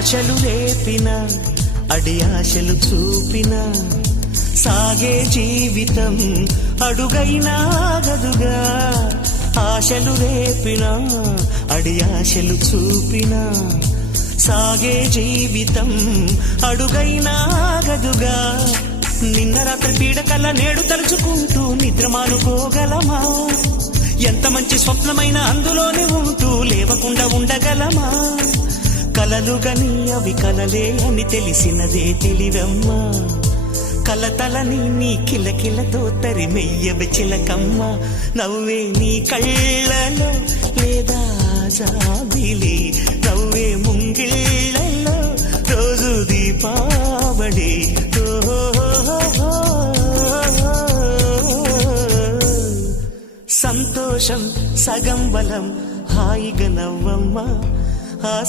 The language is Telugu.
ఆశలు రేపిన అడి ఆశలు చూపిన సాగే జీవితం అడుగైనా ఆగదుగా. ఆశలు రేపిన అడి ఆశలు చూపిన సాగే జీవితం అడుగైనా ఆగదుగా. నిన్న రాత్రి పీడకల నేడు తలుచుకుంటూ నిద్రమానుకోగలమా? ఎంత మంచి స్వప్నమైన అందులోనే ఉంటూ లేవకుండా ఉండగలమా? కలలుగని అవి కలలే అని తెలిసినదే తెలివమ్మా. కలతలని నీ కిలకిలతో తరిమెయ్యవి చిలకమ్మ. నవ్వే నీ కళ్ళలో లేదా జాబిలి, నవ్వే ముంగిళ్ళలో రోజు దీపావళి. సంతోషం సగం బలం, హాయిగా నవ్వమ్మ. ఆ